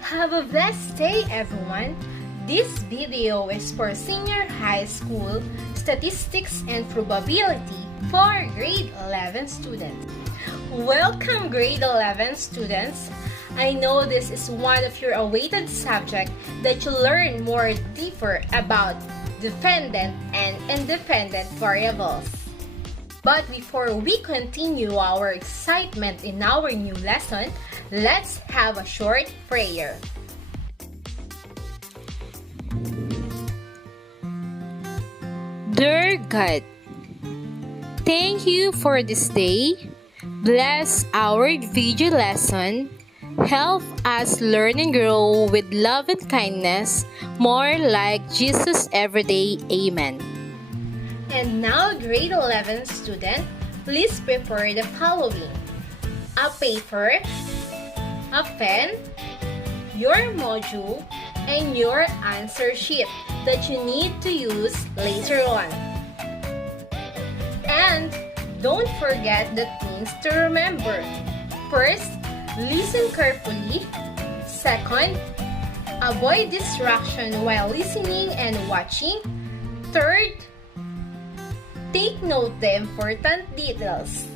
Have a blessed day, everyone! This video is for senior high school statistics and probability for grade 11 students. Welcome, grade 11 students! I know this is one of your awaited subjects that you learn more deeper about dependent and independent variables. But before we continue our excitement in our new lesson, let's have a short prayer. Dear God, thank you for this day. Bless our video lesson. Help us learn and grow with love and kindness, more like Jesus every day. Amen. And now, grade 11 student, please prepare the following: a paper, a pen, your module, and your answer sheet that you need to use later on. And don't forget the things to remember. First, listen carefully. Second, avoid distraction while listening and watching. Third, take note the important details.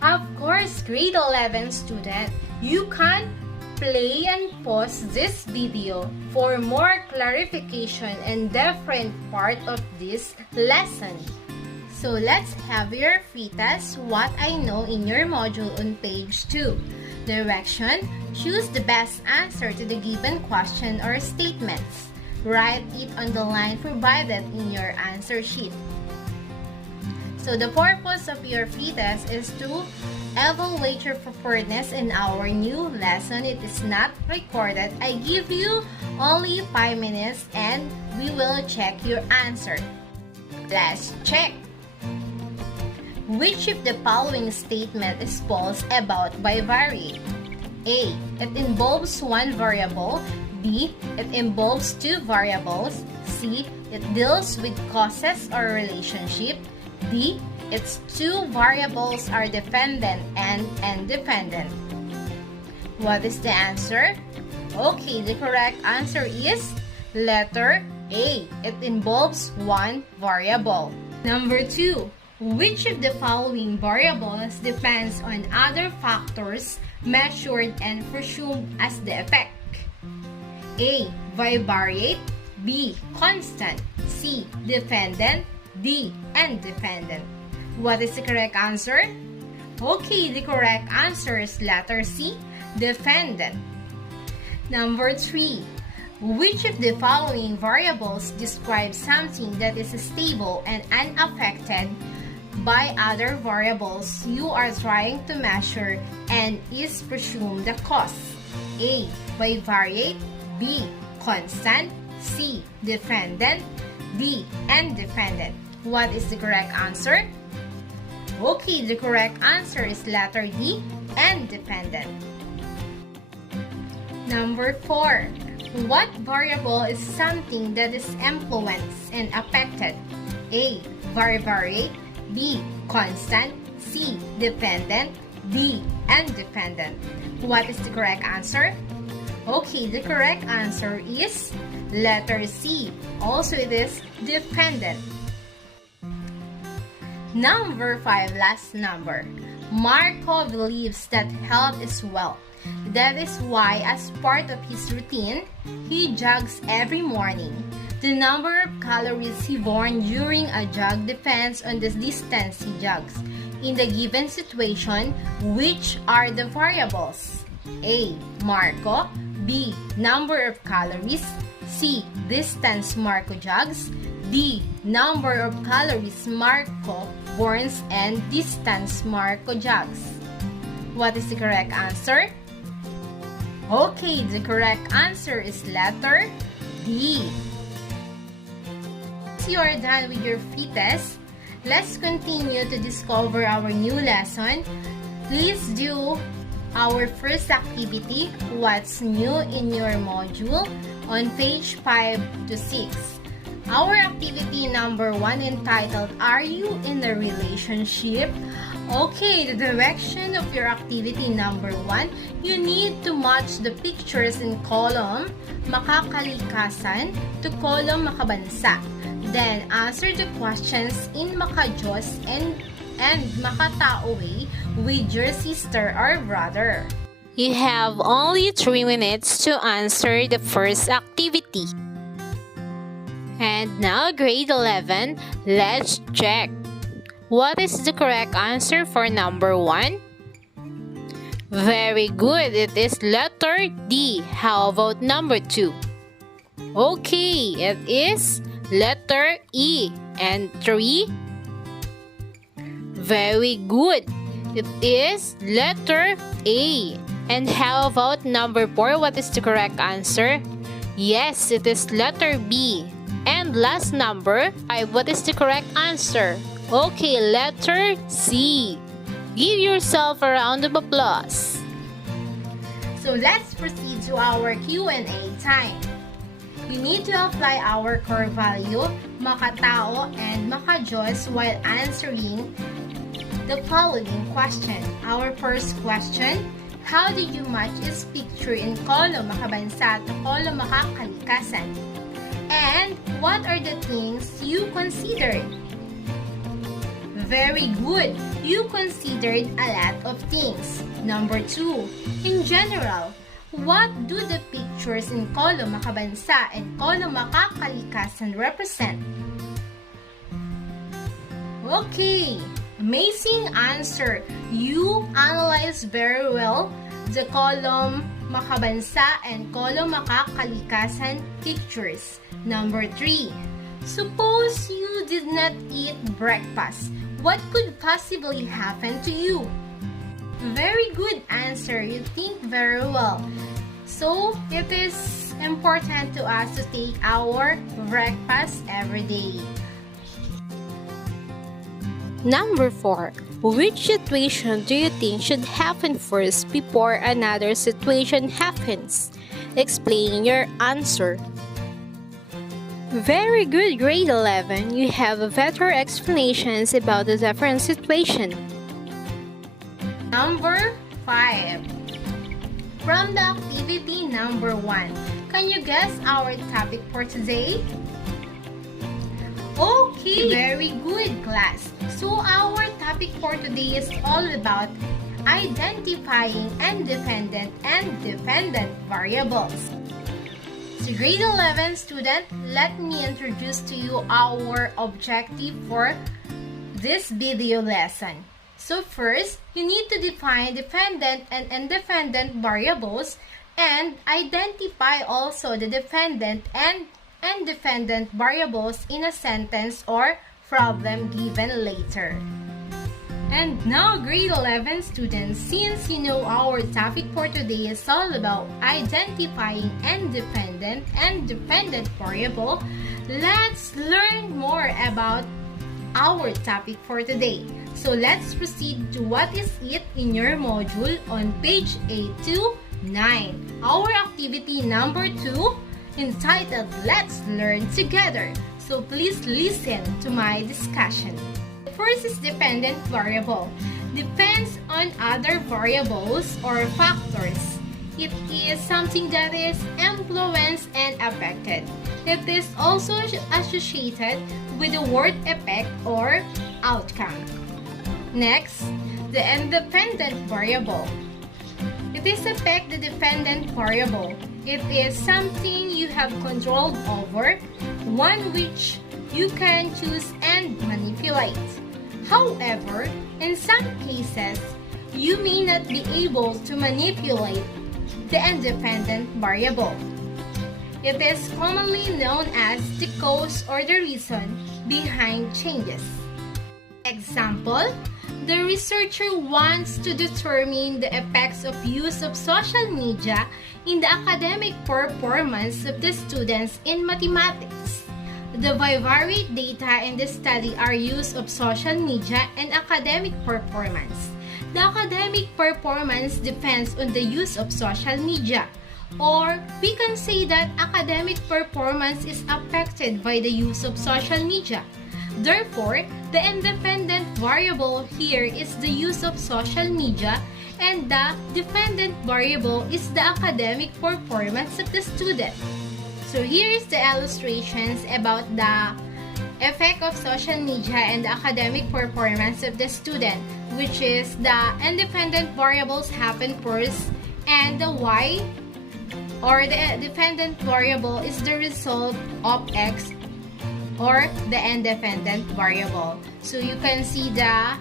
Of course, grade 11 student, you can play and pause this video for more clarification and different part of this lesson. So let's have your free test, what I know in your module on page 2. Direction: choose the best answer to the given question or statements. Write it on the line provided in your answer sheet. So the purpose of your free test is to evaluate your preparedness in our new lesson. It is not recorded. I give you only 5 minutes and we will check your answer. Let's check. Which of the following statement is false about bivariate? A. It involves one variable. B. It involves two variables. C. It deals with causes or relationship. D. Its two variables are dependent and independent. What is the answer? Okay, the correct answer is letter A. It involves one variable. Number 2. Which of the following variables depends on other factors measured and presumed as the effect? A. Bivariate. B. Constant. C. Dependent. D. Independent. What is the correct answer? Okay, the correct answer is letter C. Dependent. Number 3. Which of the following variables describes something that is stable and unaffected by other variables you are trying to measure and is presumed the cause? A. Bivariate. B. Constant. C. Dependent. D. Independent. What is the correct answer? Okay, the correct answer is letter D. Independent. Number 4. What variable is something that is influenced and affected? A. Bivariate. B. Constant. C. Dependent. D. Independent. What is the correct answer? Okay, the correct answer is letter C. Also, it is dependent. Number 5, last number. Marco believes that health is wealth. That is why, as part of his routine, he jogs every morning. The number of calories he burns during a jog depends on the distance he jogs. In the given situation, which are the variables? A. Marco. B. Number of calories. C. Distance Marco jogs. D. Number of calories Marco burns and distance Marco jogs. What is the correct answer? Okay, the correct answer is letter D. Once you are done with your free test, let's continue to discover our new lesson. Please do our first activity, what's new in your module, on page 5 to 6. Our activity number 1 entitled, Are You in a Relationship? Okay, the direction of your activity number 1, you need to match the pictures in column makakalikasan to column makabansa. Then, answer the questions in makajos and makatao way with your sister or brother. You have only 3 minutes to answer the first activity. And now, grade 11, let's check. What is the correct answer for number 1? Very good, it is letter D. How about number 2? Okay, it is letter E. And 3? Very good, it is letter A. And how about number 4? What is the correct answer? Yes, it is letter B. And last number 5, what is the correct answer? Okay, letter C. Give yourself a round of applause. So let's proceed to our Q&A time. You need to apply our core value, makatao, and makajos while answering the following question. Our first question, how did you match this picture in column makabansa to column makakalikasan? And what are the things you considered? Very good. You considered a lot of things. Number 2. In general, what do the pictures in column makabansa and column makakalikasan represent? Okay. Amazing answer. You analyzed very well the column makabansa and column makakalikasan pictures. Number 3. Suppose you did not eat breakfast. What could possibly happen to you? Very good answer. You think very well. So, it is important to us to take our breakfast every day. Number 4. Which situation do you think should happen first before another situation happens? Explain your answer. Very good, grade 11. You have better explanations about the different situation. Number 5. From the activity number 1, can you guess our topic for today? Okay, very good, class. So our topic for today is all about identifying independent and dependent variables. So grade 11 student, let me introduce to you our objective for this video lesson. So first, you need to define dependent and independent variables and identify also the dependent and independent variables in a sentence or problem given later. And now, grade 11 students, since you know our topic for today is all about identifying independent and dependent variable, let's learn more about our topic for today. So let's proceed to what is it in your module on page 829. Our activity number 2 entitled Let's Learn Together. So please listen to my discussion. First is dependent variable. Depends on other variables or factors. It is something that is influenced and affected. It is also associated with the word effect or outcome. Next, the independent variable. It is affect the dependent variable. It is something you have control over, one which you can choose and manipulate. However, in some cases, you may not be able to manipulate the independent variable. It is commonly known as the cause or the reason behind changes. Example, the researcher wants to determine the effects of use of social media in the academic performance of the students in mathematics. The varied data in the study are use of social media and academic performance. The academic performance depends on the use of social media, or we can say that academic performance is affected by the use of social media. Therefore, the independent variable here is the use of social media, and the dependent variable is the academic performance of the student. So here is the illustrations about the effect of social media and the academic performance of the student, which is the independent variables happen first, and the y or the dependent variable is the result of x or the independent variable. So you can see the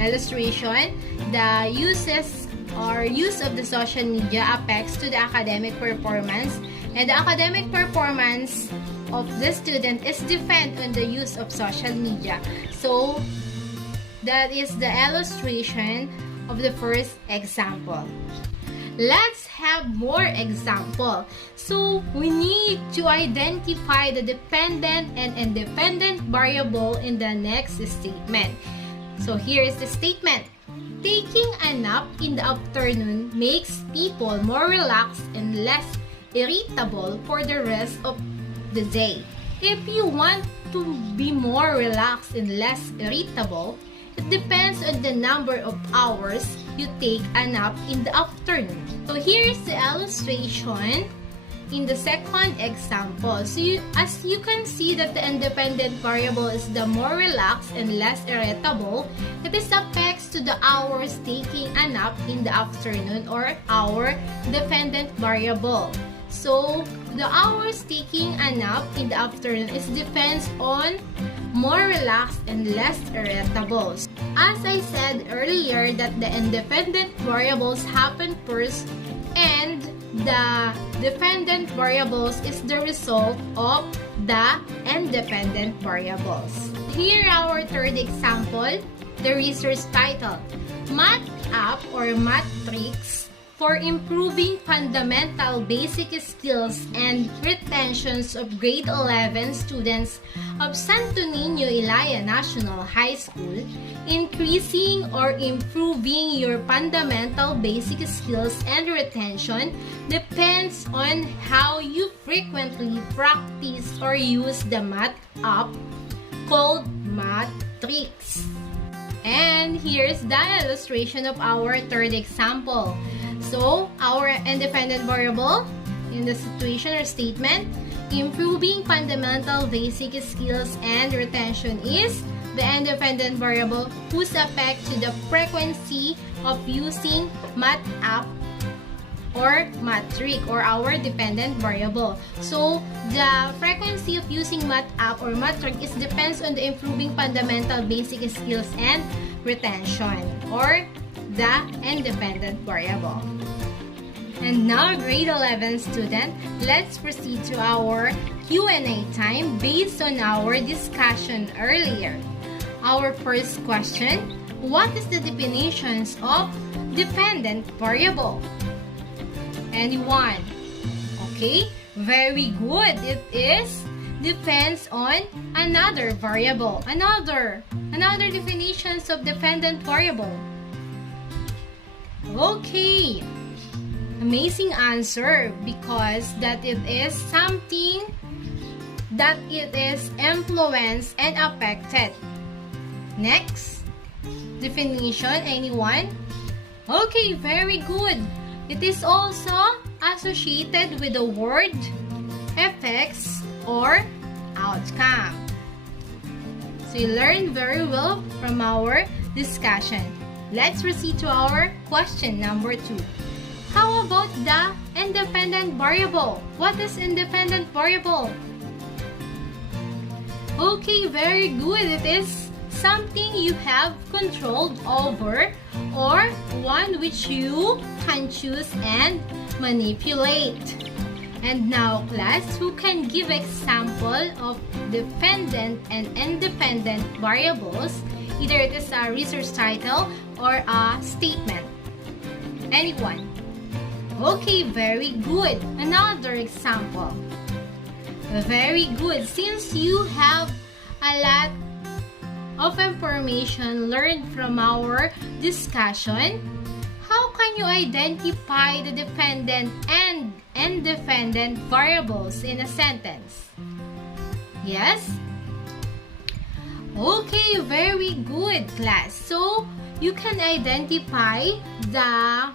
illustration, the uses or use of the social media affects to the academic performance, and the academic performance of the student is depend on the use of social media. So that is the illustration of the first example. Let's have more example. So we need to identify the dependent and independent variable in the next statement. So here is the statement. Taking a nap in the afternoon makes people more relaxed and less irritable for the rest of the day. If you want to be more relaxed and less irritable, it depends on the number of hours you take a nap in the afternoon. So here is the illustration in the second example. So as you can see that the independent variable is the more relaxed and less irritable, it is affects to the hours taking a nap in the afternoon, or our dependent variable. So the hours taking a nap in the afternoon is depends on more relaxed and less irritable. As I said earlier that the independent variables happen first, and the dependent variables is the result of the independent variables. Here our third example, the research title, Math App or Math Tricks for improving fundamental basic skills and retentions of grade 11 students of Santo Niño Ilaya National High School, increasing or improving your fundamental basic skills and retention depends on how you frequently practice or use the math app called Math Tricks. And here's the illustration of our third example. So, our independent variable in the situation or statement, improving fundamental basic skills and retention is the independent variable whose effect to the frequency of using math app or math trick, or our dependent variable. So, the frequency of using math app or math trick is depends on the improving fundamental basic skills and retention, or the independent variable. And now, grade 11 student, let's proceed to our Q&A time based on our discussion earlier. Our first question, what is the definitions of dependent variable? Anyone? Okay, very good. It is depends on another variable. Another definitions of dependent variable. Okay. Amazing answer, because that it is something that it is influenced and affected. Next definition, anyone? Okay, very good. It is also associated with the word effects or outcome. So you learned very well from our discussion. Let's proceed to our question number 2. How about the independent variable? What is independent variable? Okay, very good. It is something you have controlled over, or one which you can choose and manipulate. And now, class, who can give example of dependent and independent variables? Either it is a research title or a statement. Anyone? Okay, very good. Another example. Very good. Since you have a lot of information learned from our discussion, how can you identify the dependent and independent variables in a sentence? Yes? Okay, very good, class. So, you can identify the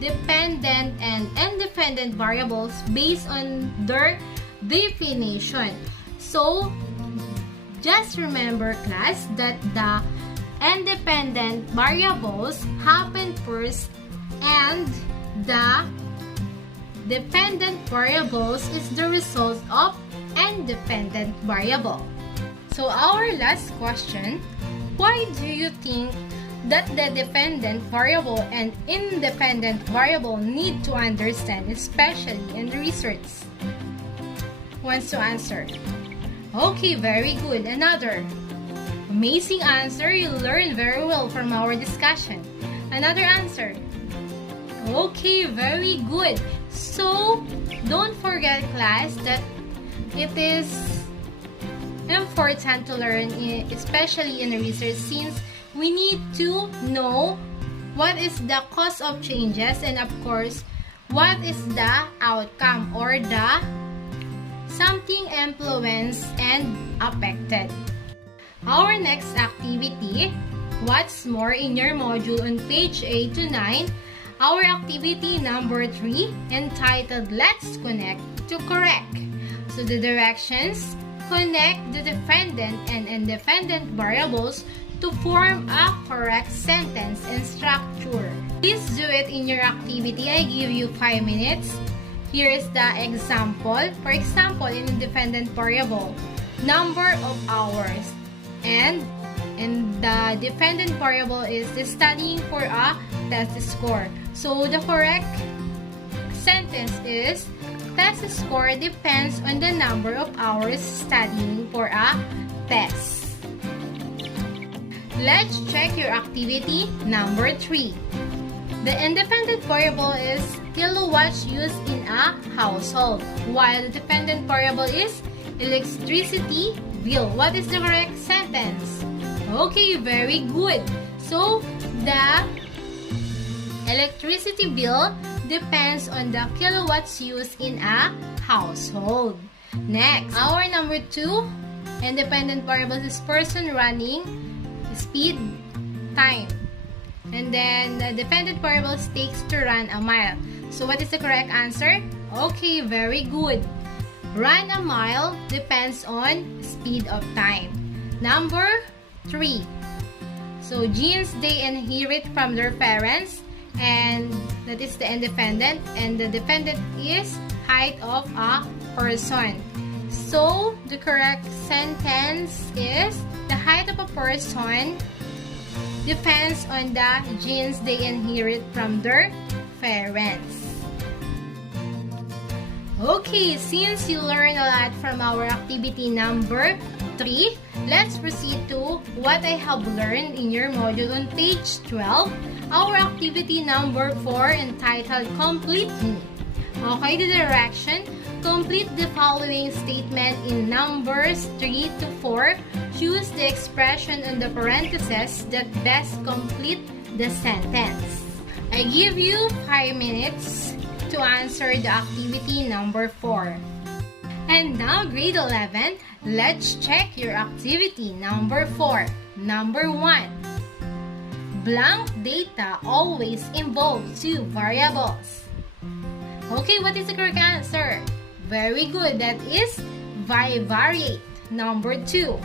dependent and independent variables based on their definition. So, just remember, class, that the independent variables happen first and the dependent variables is the result of independent variable. So our last question, why do you think that the dependent variable and independent variable need to understand, especially in research? Wants to answer? Okay, very good. Another amazing answer. You learned very well from our discussion. Another answer. Okay, very good. So, don't forget, class, that it is important to learn, especially in research, since we need to know what is the cause of changes and, of course, what is the outcome or the something influenced and affected. Our next activity, what's more, in your module on page 8 to 9, our activity number 3 entitled Let's Connect to Correct. So the directions: connect the dependent and independent variables to form a correct sentence and structure. Please do it in your activity. I give you 5 minutes. Here is the example. For example, in independent variable, number of hours, and the dependent variable is the studying for a test score. So the correct sentence is, test score depends on the number of hours studying for a test. Let's check your activity number 3. The independent variable is kilowatts used in a household, while the dependent variable is electricity bill. What is the correct sentence? Okay, very good. So, the electricity bill depends on the kilowatts used in a household. Next, our number 2 independent variable is person, running, speed, time. And then the dependent variable takes to run a mile. So what is the correct answer? Okay, very good. Run a mile depends on speed of time. Number 3. So genes they inherit from their parents, and that is the independent, and the dependent is height of a person. So the correct sentence is, the height of a person depends on the genes they inherit from their parents. Okay, since you learned a lot from our activity number 3, let's proceed to what I have learned in your module on page 12, our activity number 4 entitled Complete Me. Okay, the direction: complete the following statement in numbers 3 to 4. Choose the expression on the parentheses that best complete the sentence. I give you 5 minutes to answer the activity number 4. And now, grade 11, let's check your activity number 4. Number 1. Blank data always involves 2 variables. Okay, what is the correct answer? Very good, that is bivariate. Number 2.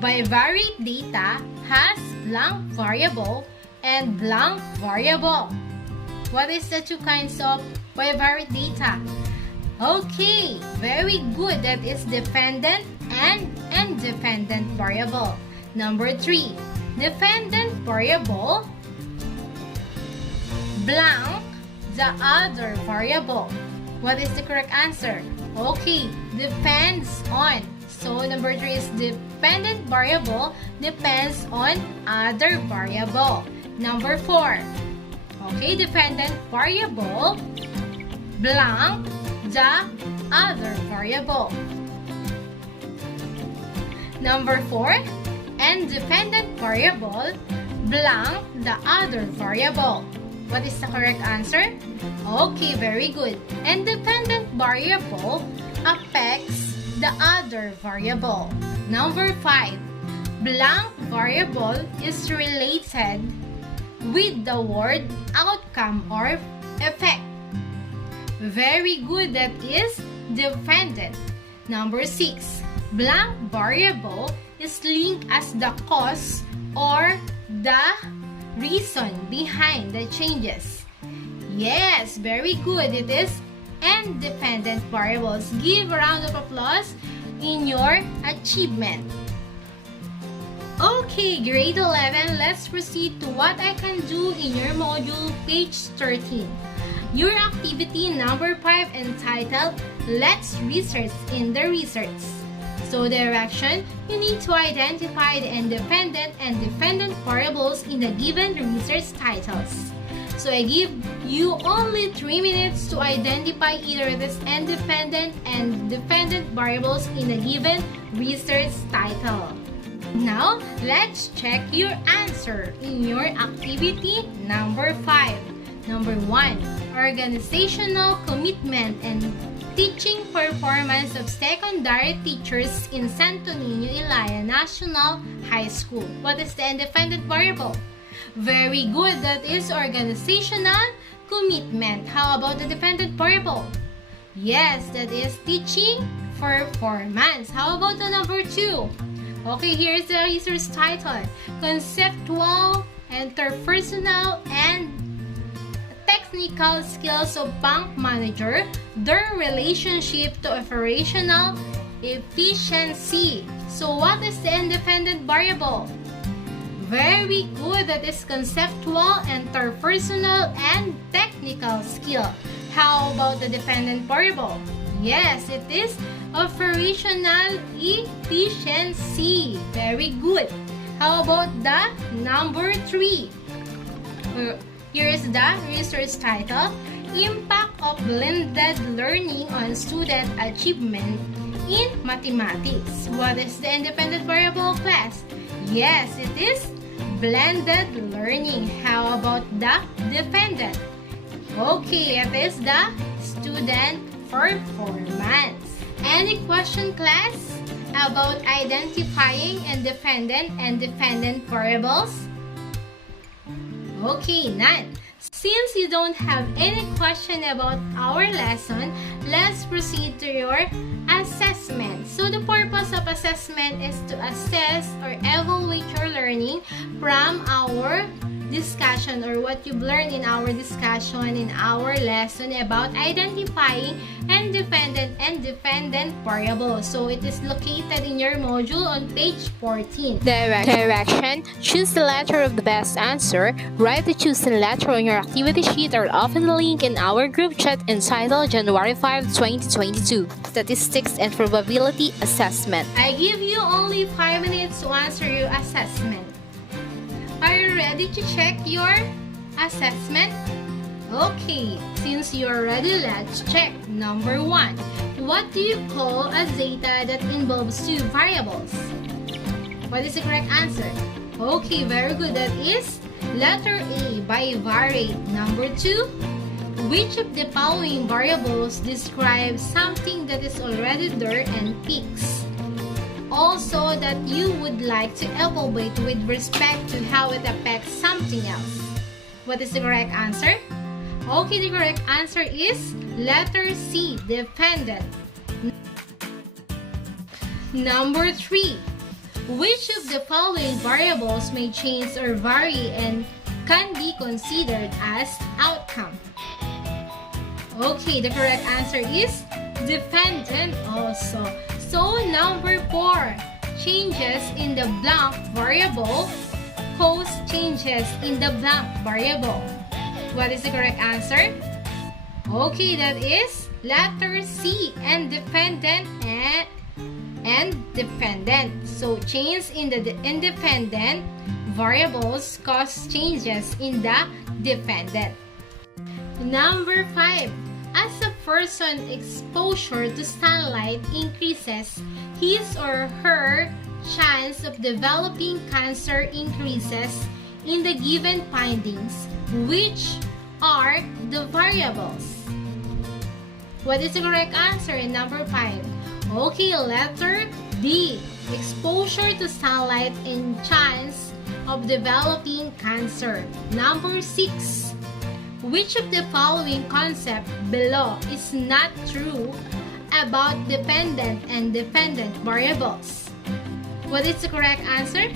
Bivariate data has blank variable and blank variable. What is the 2 kinds of bivariate data? Okay, very good. That is dependent and independent variable. Number 3, dependent variable blank the other variable. What is the correct answer? Okay, depends on. So number 3 is dependent variable depends on other variable. Number 4, okay, dependent variable blank the other variable. Number 4, independent variable blank the other variable. What is the correct answer? Okay, very good. Independent variable affects the other variable. Number 5. Blank variable is related with the word outcome or effect. Very good, that is dependent. Number 6. Blank variable is linked as the cause or the reason behind the changes. Yes, very good. It is independent variables. Give a round of applause in your achievement. Okay, grade 11, let's proceed to what I can do in your module, page 13. Your activity number 5 entitled, Let's Research in the Research. So direction, you need to identify the independent and dependent variables in the given research titles. So I give you only 3 minutes to identify either this independent and dependent variables in the given research title. Now, let's check your answer in your activity number 5. Number 1, organizational commitment and teaching performance of secondary teachers in Santo Niño, Ilaya National High School. What is the independent variable? Very good, that is organizational commitment. How about the dependent variable? Yes, that is teaching performance. How about the number 2? Okay, here's the research title, Conceptual, Interpersonal, and Technical Skills of Bank Manager, their relationship to operational efficiency. So what is the independent variable? Very good, that is conceptual, interpersonal, and technical skill. How about the dependent variable? Yes, it is operational efficiency. Very good. How about the number 3? Here is the research title, Impact of Blended Learning on Student Achievement in Mathematics. What is the independent variable, class? Yes, it is blended learning. How about the dependent? Okay, it is the student performance. Any question, class, about identifying independent and dependent variables? Okay, none. Since you don't have any question about our lesson, let's proceed to your assessment. So the purpose of assessment is to assess or evaluate your learning from our discussion or what you've learned in our discussion in our lesson about identifying independent and dependent variables. So it is located in your module on page 14. Direction, choose the letter of the best answer. Write the chosen letter on your activity sheet or open the link in our group chat entitled January 5, 2022, Statistics and Probability Assessment. I give you only 5 minutes to answer your assessment. Are you ready to check your assessment? Okay, since you're ready, let's check. Number 1. What do you call a zeta that involves 2 variables? What is the correct answer? Okay, very good. That is letter A, bivariate. Number 2. Which of the following variables describes something that is already there and peaks? Also that you would like to evaluate with respect to how it affects something else. What is the correct answer? Okay, the correct answer is letter C, dependent. Number 3. Which of the following variables may change or vary and can be considered as outcome? Okay, the correct answer is dependent also. So, number 4, changes in the blank variable cause changes in the blank variable. What is the correct answer? Okay, that is letter C, independent and dependent. So, change in the independent variables cause changes in the dependent. Number 5. As a person's exposure to sunlight increases, his or her chance of developing cancer increases in the given findings. Which are the variables? What is the correct answer in number 5? Okay, letter D. Exposure to sunlight and chance of developing cancer. Number 6. Which of the following concept below is not true about dependent and dependent variables? What is the correct answer?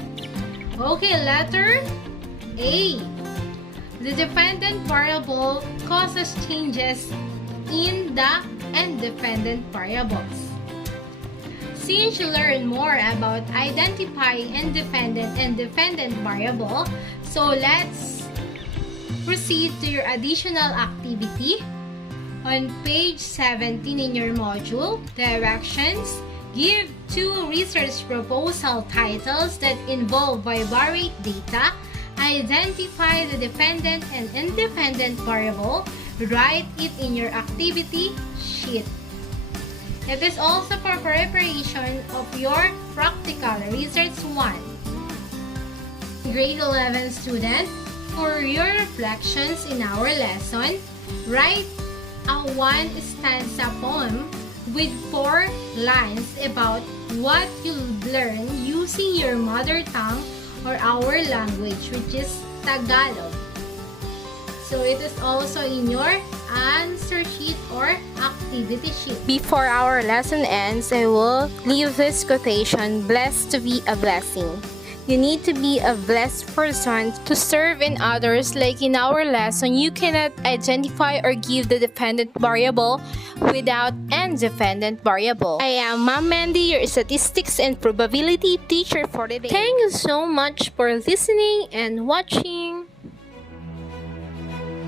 Okay, letter A. The dependent variable causes changes in the independent variables. Since you learn more about identifying independent and dependent variable, so let's proceed to your additional activity. On page 17 in your module, Directions, give 2 research proposal titles that involve bivariate data, identify the dependent and independent variable, write it in your activity sheet. It is also for preparation of your practical research 1. Grade 11 student, for your reflections in our lesson, write a 1 stanza poem with 4 lines about what you learn using your mother tongue or our language, which is Tagalog. So it is also in your answer sheet or activity sheet. Before our lesson ends, I will leave this quotation, blessed to be a blessing. You need to be a blessed person to serve in others. Like in our lesson, you cannot identify or give the dependent variable without independent variable. I am Ma'am Mhendie, your statistics and probability teacher for today. Thank you so much for listening and watching.